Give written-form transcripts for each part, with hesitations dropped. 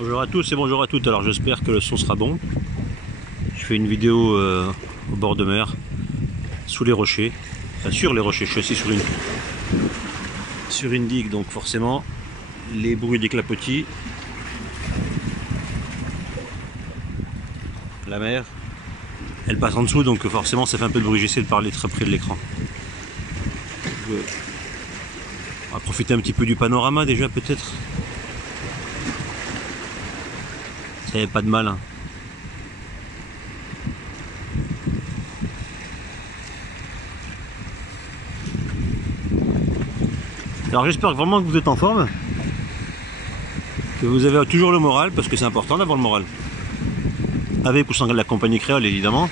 Bonjour à tous et bonjour à toutes, alors j'espère que le son sera bon. Je fais une vidéo au bord de mer, sous les rochers, enfin sur les rochers, je suis assis sur une digue, donc forcément les bruits des clapotis, la mer, elle passe en dessous, donc forcément ça fait un peu de bruit. J'essaie de parler très près de l'écran. On va profiter un petit peu du panorama déjà peut-être. Ça n'y avait pas de mal. Hein. Alors j'espère vraiment que vous êtes en forme, que vous avez toujours le moral, parce que c'est important d'avoir le moral. Avec ou sans la compagnie créole évidemment.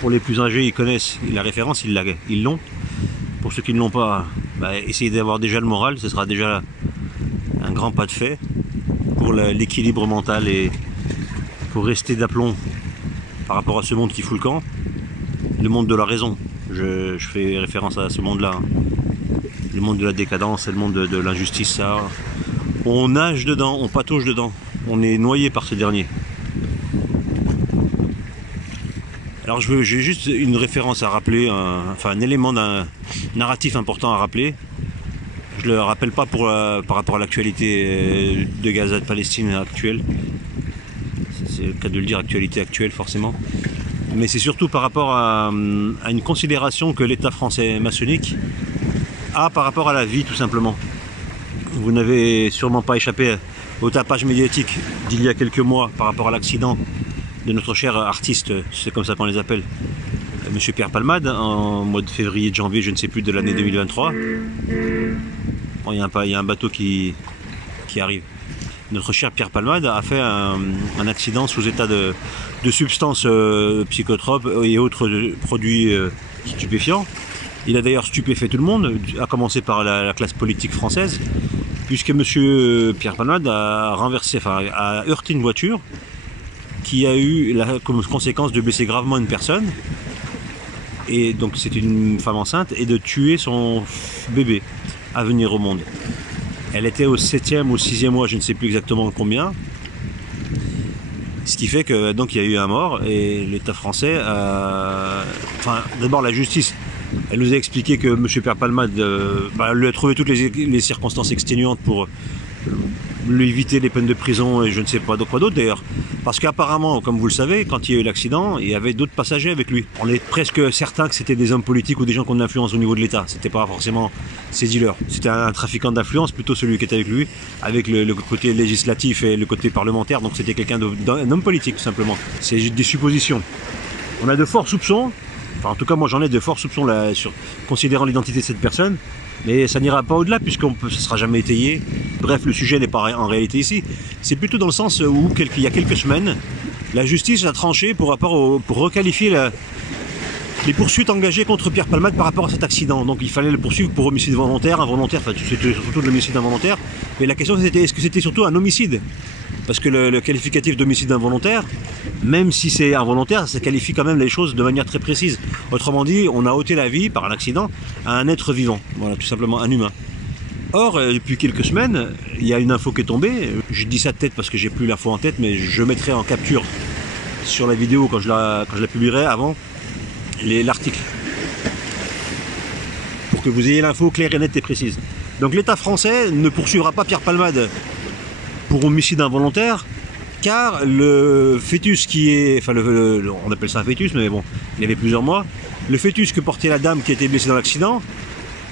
Pour les plus âgés, ils connaissent la référence, ils l'ont. Pour ceux qui ne l'ont pas, essayez d'avoir déjà le moral, ce sera déjà un grand pas de fait pour l'équilibre mental et pour rester d'aplomb par rapport à ce monde qui fout le camp, le monde de la raison. Je fais référence à ce monde-là. Hein. Le monde de la décadence et le monde de l'injustice, ça. On nage dedans, on patauge dedans, on est noyé par ce dernier. Alors j'ai juste une référence à rappeler, un élément d'un narratif important à rappeler. Je ne le rappelle pas par rapport à l'actualité de Gaza, de Palestine actuelle. C'est le cas de le dire, actualité actuelle forcément. Mais c'est surtout par rapport à une considération que l'État français maçonnique a par rapport à la vie tout simplement. Vous n'avez sûrement pas échappé au tapage médiatique d'il y a quelques mois par rapport à l'accident de notre cher artiste, c'est comme ça qu'on les appelle, Monsieur Pierre Palmade, en mois de février, de janvier, je ne sais plus, de l'année 2023. Bon, il y a un bateau qui arrive. Notre cher Pierre Palmade a fait un accident sous état de substances psychotropes et autres produits stupéfiants. Il a d'ailleurs stupéfait tout le monde, à commencer par la classe politique française, puisque Monsieur Pierre Palmade a heurté une voiture qui a eu comme conséquence de blesser gravement une personne, et donc c'est une femme enceinte, et de tuer son bébé à venir au monde. Elle était au 7e ou 6e mois, je ne sais plus exactement combien. Ce qui fait que donc il y a eu un mort, et l'État français, d'abord la justice, elle nous a expliqué que M. Pierre Palmade lui a trouvé toutes les circonstances exténuantes pour lui éviter les peines de prison et je ne sais pas quoi d'autre d'ailleurs. Parce qu'apparemment, comme vous le savez, quand il y a eu l'accident, il y avait d'autres passagers avec lui. On est presque certain que c'était des hommes politiques ou des gens qui ont de l'influence au niveau de l'État. C'était pas forcément ses dealers. C'était un trafiquant d'influence, plutôt celui qui était avec lui, avec le côté législatif et le côté parlementaire. Donc c'était quelqu'un d'un homme politique tout simplement. C'est des suppositions. On a de forts soupçons. Enfin, en tout cas, moi j'en ai de forts soupçons là, considérant l'identité de cette personne, mais ça n'ira pas au-delà puisque ça ne sera jamais étayé. Bref, le sujet n'est pas en réalité ici. C'est plutôt dans le sens où, il y a quelques semaines, la justice a tranché pour requalifier les poursuites engagées contre Pierre Palmade par rapport à cet accident. Donc il fallait le poursuivre pour homicide volontaire, involontaire, enfin c'était surtout de l'homicide involontaire. Mais la question c'était, est-ce que c'était surtout un homicide ? Parce que le qualificatif d'homicide involontaire, même si c'est involontaire, ça qualifie quand même les choses de manière très précise. Autrement dit, on a ôté la vie par un accident à un être vivant, voilà, tout simplement un humain. Or, depuis quelques semaines, il y a une info qui est tombée, je dis ça de tête parce que j'ai plus l'info en tête, mais je mettrai en capture sur la vidéo quand je la publierai avant l'article. Pour que vous ayez l'info claire et nette et précise. Donc l'État français ne poursuivra pas Pierre Palmade pour homicide involontaire, car le fœtus qui est, on appelle ça un fœtus, mais bon, il y avait plusieurs mois, le fœtus que portait la dame qui a été blessée dans l'accident,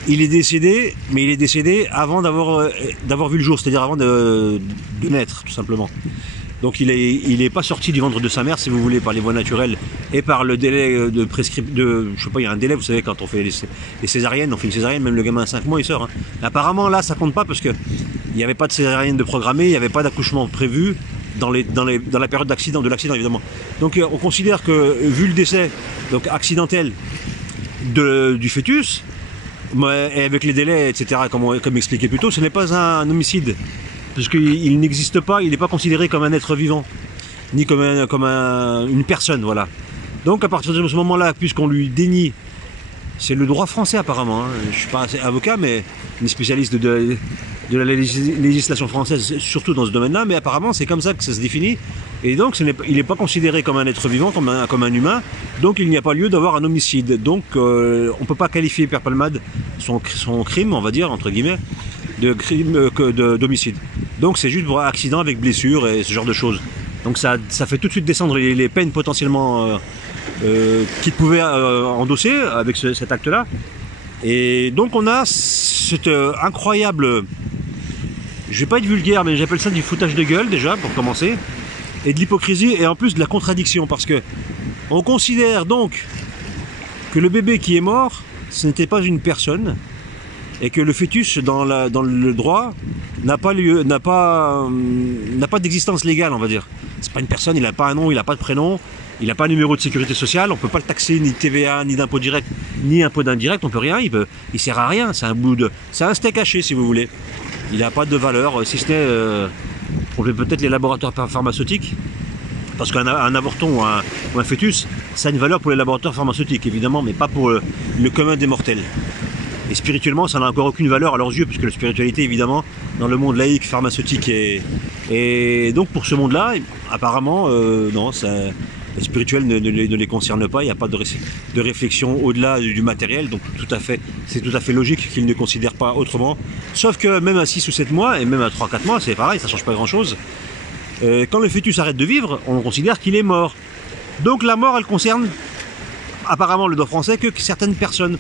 il est décédé, mais il est décédé avant d'avoir vu le jour, c'est-à-dire avant de naître, tout simplement. Donc il est pas sorti du ventre de sa mère, si vous voulez, par les voies naturelles et par le délai de prescription, je sais pas, il y a un délai, vous savez, quand on fait les césariennes, on fait une césarienne, même le gamin à 5 mois, il sort. Hein. Apparemment, là, ça compte pas parce que il n'y avait pas de césarienne de programmée, il n'y avait pas d'accouchement prévu dans la période de l'accident évidemment. Donc on considère que, vu le décès donc accidentel du fœtus, et avec les délais, etc., comme expliqué plus tôt, ce n'est pas un homicide. Parce qu'il n'existe pas, il n'est pas considéré comme un être vivant, ni comme une personne, voilà. Donc à partir de ce moment-là, puisqu'on lui dénie, c'est le droit français apparemment, hein. Je ne suis pas avocat, mais une spécialiste de la législation française, surtout dans ce domaine-là, mais apparemment c'est comme ça que ça se définit, et donc il n'est pas considéré comme un être vivant, comme un humain, donc il n'y a pas lieu d'avoir un homicide. Donc on ne peut pas qualifier Pierre Palmade, son crime, on va dire, entre guillemets, de crime d'homicide. Donc c'est juste pour accident avec blessure et ce genre de choses. Donc ça fait tout de suite descendre les peines potentiellement qu'il pouvait endosser avec cet acte-là. Et donc on a cette incroyable, je vais pas être vulgaire, mais j'appelle ça du foutage de gueule déjà pour commencer, et de l'hypocrisie et en plus de la contradiction, parce que on considère donc que le bébé qui est mort, ce n'était pas une personne, et que le fœtus dans le droit n'a pas d'existence légale, on va dire. C'est pas une personne, il n'a pas un nom, il n'a pas de prénom, il n'a pas un numéro de sécurité sociale, on ne peut pas le taxer ni de TVA, ni d'impôt direct, ni impôt d'indirect, on peut rien, il sert à rien, c'est un steak haché si vous voulez. Il n'a pas de valeur, si ce n'est pour peut-être les laboratoires pharmaceutiques, parce qu'un avorton ou un fœtus, ça a une valeur pour les laboratoires pharmaceutiques évidemment, mais pas pour le commun des mortels. Et spirituellement, ça n'a encore aucune valeur à leurs yeux, puisque la spiritualité, évidemment, dans le monde laïque, pharmaceutique, et donc pour ce monde-là, apparemment, non, le spirituel ne les concerne pas, il n'y a pas de réflexion au-delà du matériel, donc c'est tout à fait logique qu'ils ne considèrent pas autrement. Sauf que même à 6 ou 7 mois, et même à 3-4 mois, c'est pareil, ça ne change pas grand-chose. Quand le fœtus arrête de vivre, on considère qu'il est mort. Donc la mort, elle concerne apparemment le droit français que certaines personnes.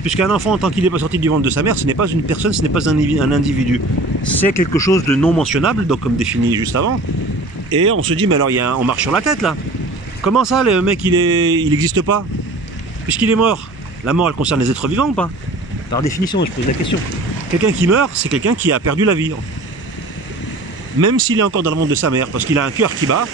Puisqu'un enfant, tant qu'il n'est pas sorti du ventre de sa mère, ce n'est pas une personne, ce n'est pas un individu. C'est quelque chose de non mentionnable, donc comme défini juste avant. Et on se dit, mais alors on marche sur la tête là. Comment ça, le mec, il n'existe pas? Puisqu'il est mort. La mort, elle concerne les êtres vivants ou pas? Par définition, je pose la question. Quelqu'un qui meurt, c'est quelqu'un qui a perdu la vie. Même s'il est encore dans le monde de sa mère, parce qu'il a un cœur qui bat.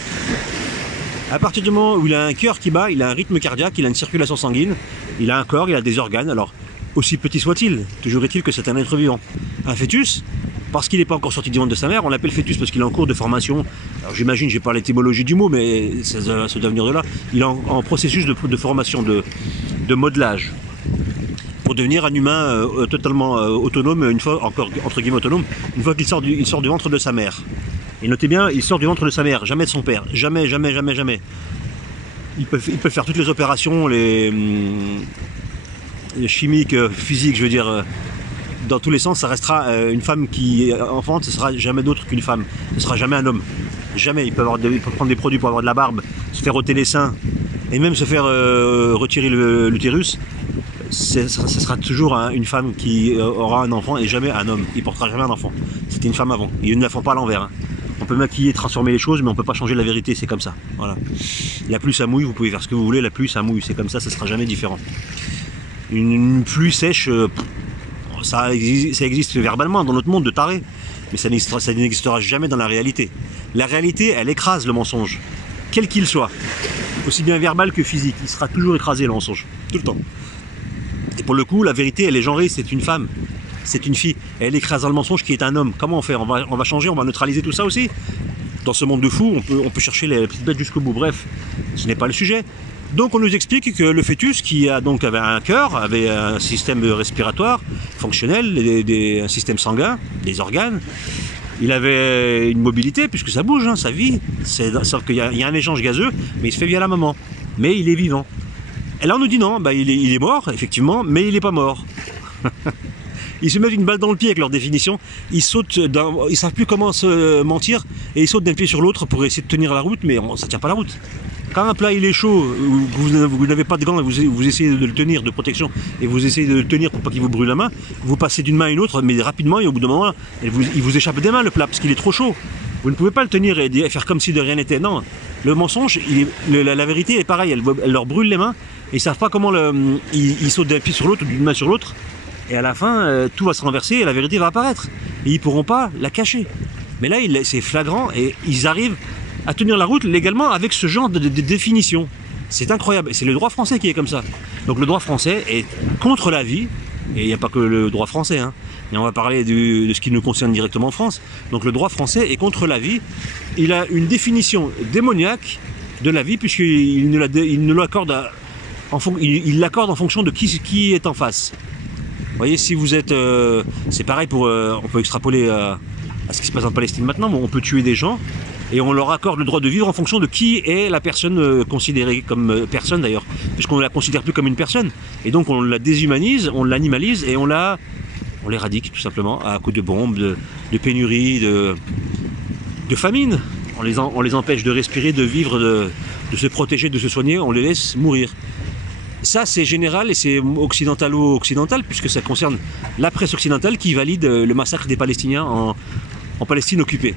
À partir du moment où il a un cœur qui bat, il a un rythme cardiaque, il a une circulation sanguine, il a un corps, il a des organes, alors aussi petit soit-il, toujours est-il que c'est un être vivant. Un fœtus, parce qu'il n'est pas encore sorti du ventre de sa mère, on l'appelle fœtus parce qu'il est en cours de formation. Alors j'imagine, j'ai pas l'étymologie du mot, mais ça doit venir de là. Il est en processus de formation, de modelage, pour devenir un humain totalement autonome, une fois, encore entre guillemets autonome, une fois qu'il sort du ventre de sa mère. Et notez bien, il sort du ventre de sa mère, jamais de son père. Jamais, jamais, jamais, jamais. Il peut faire toutes les opérations, les chimiques, physiques, je veux dire, dans tous les sens, ça restera une femme qui enfante, ce sera jamais d'autre qu'une femme. Ce sera jamais un homme. Jamais. Il peut prendre des produits pour avoir de la barbe, se faire ôter les seins, et même se faire retirer l'utérus. Ce sera toujours une femme qui aura un enfant et jamais un homme. Il portera jamais un enfant. C'était une femme avant. Et ils ne la font pas à l'envers. Hein. On peut maquiller, transformer les choses, mais on ne peut pas changer la vérité, c'est comme ça. Voilà. La pluie, ça mouille, vous pouvez faire ce que vous voulez, la pluie, ça mouille, c'est comme ça sera jamais différent. Une pluie sèche, ça existe verbalement dans notre monde de taré, mais ça n'existera jamais dans la réalité. La réalité, elle écrase le mensonge, quel qu'il soit, aussi bien verbal que physique, il sera toujours écrasé le mensonge, tout le temps. Et pour le coup, la vérité, elle est genrée, c'est une femme. C'est une fille, elle écrase dans le mensonge qui est un homme. Comment on fait? On va changer, on va neutraliser tout ça aussi? Dans ce monde de fous, on peut chercher les petites bêtes jusqu'au bout. Bref, ce n'est pas le sujet. Donc on nous explique que le fœtus, qui avait un cœur, avait un système respiratoire fonctionnel, un système sanguin, des organes, il avait une mobilité, puisque ça bouge, hein, ça vit. Sauf qu'il y a un échange gazeux, mais il se fait via la maman. Mais il est vivant. Et là on nous dit non, il est mort, effectivement, mais il n'est pas mort. Ils se mettent une balle dans le pied avec leur définition, ils savent plus comment se mentir, et ils sautent d'un pied sur l'autre pour essayer de tenir la route, mais ça ne tient pas la route. Quand un plat il est chaud, vous n'avez pas de gants, et vous essayez de le tenir, de protection, et vous essayez de le tenir pour pas qu'il vous brûle la main, vous passez d'une main à une autre, mais rapidement, et au bout d'un moment, il vous échappe des mains le plat, parce qu'il est trop chaud. Vous ne pouvez pas le tenir et faire comme si de rien n'était. Non, le mensonge, la vérité est pareille, elle leur brûle les mains, et ils ne savent pas comment ils sautent d'un pied sur l'autre, d'une main sur l'autre. Et à la fin, tout va se renverser et la vérité va apparaître. Et ils ne pourront pas la cacher. Mais là, c'est flagrant et ils arrivent à tenir la route légalement avec ce genre de définition. C'est incroyable. Et c'est le droit français qui est comme ça. Donc le droit français est contre la vie. Et il n'y a pas que le droit français. Hein. Et on va parler de ce qui nous concerne directement en France. Donc le droit français est contre la vie. Il a une définition démoniaque de la vie puisqu'il ne l'accorde il l'accorde en fonction de qui est en face. Vous voyez, si vous êtes... c'est pareil pour... on peut extrapoler à ce qui se passe en Palestine maintenant, on peut tuer des gens et on leur accorde le droit de vivre en fonction de qui est la personne considérée comme personne d'ailleurs, puisqu'on ne la considère plus comme une personne. Et donc on la déshumanise, on l'animalise et on l'éradique tout simplement à coups de bombes, de pénuries, de famine. On les empêche de respirer, de vivre, de se protéger, de se soigner, on les laisse mourir. Ça c'est général et c'est occidentalo-occidental puisque ça concerne la presse occidentale qui valide le massacre des Palestiniens en Palestine occupée.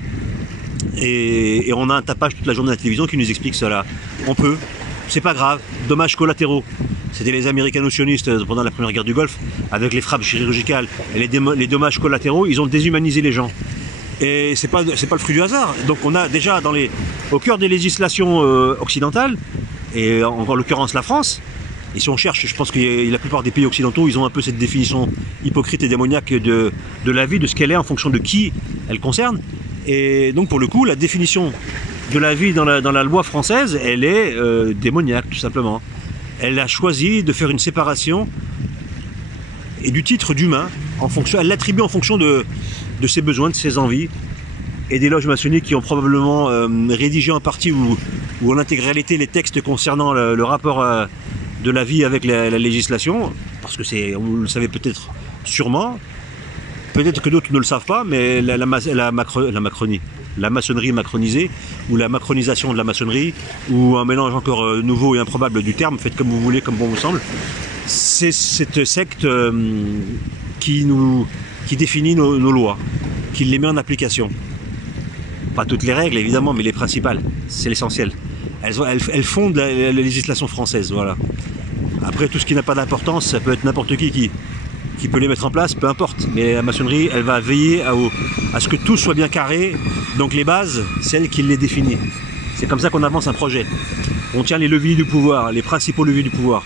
Et on a un tapage toute la journée à la télévision qui nous explique cela. On peut, c'est pas grave, dommages collatéraux. C'était les américano-sionistes pendant la première guerre du Golfe, avec les frappes chirurgicales et les dommages collatéraux, ils ont déshumanisé les gens. Et c'est pas le fruit du hasard. Donc on a déjà au cœur des législations occidentales, et en l'occurrence la France, et si on cherche, je pense que la plupart des pays occidentaux, ils ont un peu cette définition hypocrite et démoniaque de la vie, de ce qu'elle est en fonction de qui elle concerne. Et donc pour le coup, la définition de la vie dans la loi française, elle est démoniaque tout simplement. Elle a choisi de faire une séparation et du titre d'humain, elle l'attribue en fonction de ses besoins, de ses envies, et des loges maçonniques qui ont probablement rédigé en partie ou en intégralité les textes concernant le rapport de la vie avec la législation, parce que vous le savez peut-être sûrement, peut-être que d'autres ne le savent pas, mais la maçonnerie macronisée, ou la macronisation de la maçonnerie, ou un mélange encore nouveau et improbable du terme, faites comme vous voulez, comme bon vous semble, c'est cette secte qui définit nos lois, qui les met en application. Pas toutes les règles évidemment, mais les principales, c'est l'essentiel. Elles fondent la législation française, voilà. Après, tout ce qui n'a pas d'importance, ça peut être n'importe qui peut les mettre en place, peu importe. Mais la maçonnerie, elle va veiller à ce que tout soit bien carré. Donc les bases, c'est elle qui les définit. C'est comme ça qu'on avance un projet. On tient les leviers du pouvoir, les principaux leviers du pouvoir.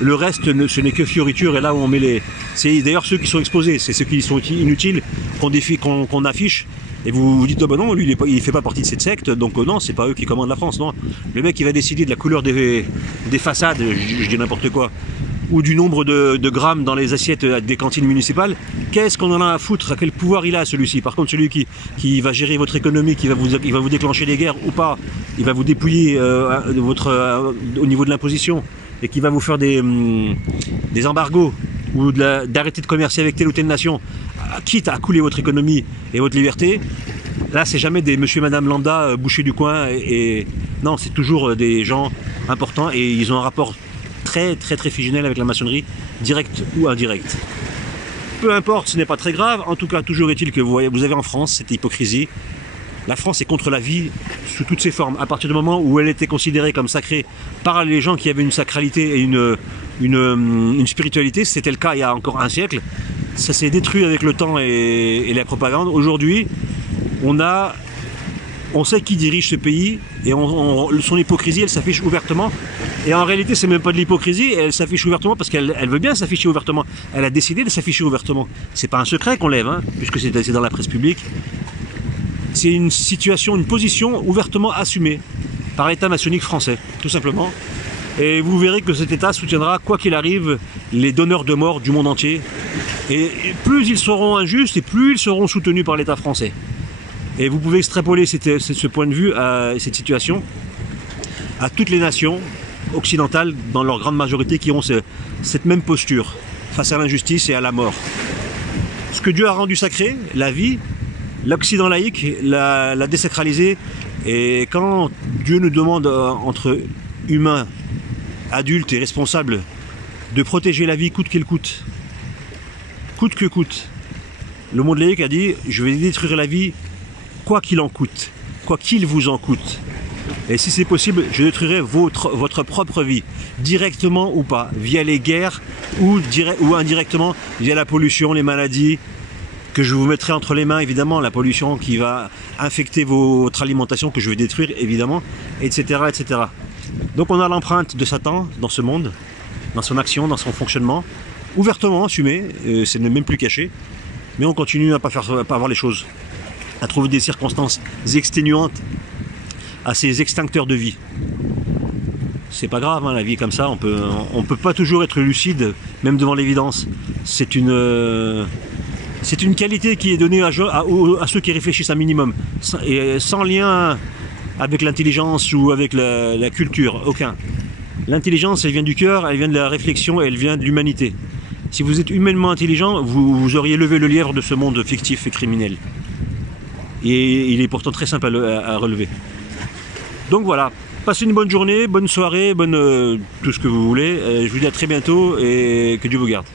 Le reste, ce n'est que fioriture, et là où on met les... C'est d'ailleurs ceux qui sont exposés, c'est ceux qui sont inutiles, qu'on affiche. Et vous vous dites, oh ben non, lui il fait pas partie de cette secte, donc non, c'est pas eux qui commandent la France, non. Le mec il va décider de la couleur des façades, je dis n'importe quoi, ou du nombre de grammes dans les assiettes des cantines municipales. Qu'est-ce qu'on en a à foutre? À quel pouvoir il a celui-ci? Par contre, celui qui va gérer votre économie, il va vous déclencher des guerres ou pas, il va vous dépouiller au niveau de l'imposition, et qui va vous faire des embargos, ou d'arrêter de commercer avec telle ou telle nation, quitte à couler votre économie et votre liberté. Là, c'est jamais des monsieur et madame lambda bouchers du coin, non, c'est toujours des gens importants, et ils ont un rapport très très très fusionnel avec la maçonnerie, direct ou indirect. Peu importe, ce n'est pas très grave. En tout cas, toujours est-il que vous avez en France cette hypocrisie. La France est contre la vie sous toutes ses formes. À partir du moment où elle était considérée comme sacrée par les gens qui avaient une sacralité et une spiritualité, c'était le cas il y a encore un siècle. Ça s'est détruit avec le temps et la propagande. Aujourd'hui, on sait qui dirige ce pays, et son hypocrisie, elle s'affiche ouvertement. Et en réalité, c'est même pas de l'hypocrisie, elle s'affiche ouvertement parce qu'elle veut bien s'afficher ouvertement. Elle a décidé de s'afficher ouvertement. C'est pas un secret qu'on lève, puisque c'est dans la presse publique. C'est une situation, une position ouvertement assumée par l'État maçonnique français, tout simplement. Et vous verrez que cet État soutiendra, quoi qu'il arrive, les donneurs de mort du monde entier. Et plus ils seront injustes, et plus ils seront soutenus par l'État français. Et vous pouvez extrapoler ce point de vue, à cette situation, à toutes les nations occidentales, dans leur grande majorité, qui ont cette même posture face à l'injustice et à la mort. Ce que Dieu a rendu sacré, la vie, l'Occident laïque l'a désacralisé. Et quand Dieu nous demande, entre humains, adultes et responsables, de protéger la vie coûte qu'elle coûte, coûte que coûte, le monde laïque a dit, je vais détruire la vie quoi qu'il en coûte, quoi qu'il vous en coûte. Et si c'est possible, je détruirai votre propre vie, directement ou pas, via les guerres ou indirectement via la pollution, les maladies, que je vous mettrai entre les mains, évidemment, la pollution qui va infecter votre alimentation, que je vais détruire, évidemment, etc., etc. Donc on a l'empreinte de Satan dans ce monde, dans son action, dans son fonctionnement, ouvertement assumé, c'est même plus caché, mais on continue à pas voir les choses, à trouver des circonstances exténuantes à ces extincteurs de vie. c'est pas grave, hein, la vie est comme ça, on peut pas toujours être lucide, même devant l'évidence. C'est une qualité qui est donnée à ceux qui réfléchissent un minimum, et sans lien avec l'intelligence ou avec la culture, aucun. L'intelligence, elle vient du cœur, elle vient de la réflexion, elle vient de l'humanité. Si vous êtes humainement intelligent, vous auriez levé le lièvre de ce monde fictif et criminel. Et il est pourtant très simple à relever. Donc voilà, passez une bonne journée, bonne soirée, tout ce que vous voulez. Je vous dis à très bientôt et que Dieu vous garde.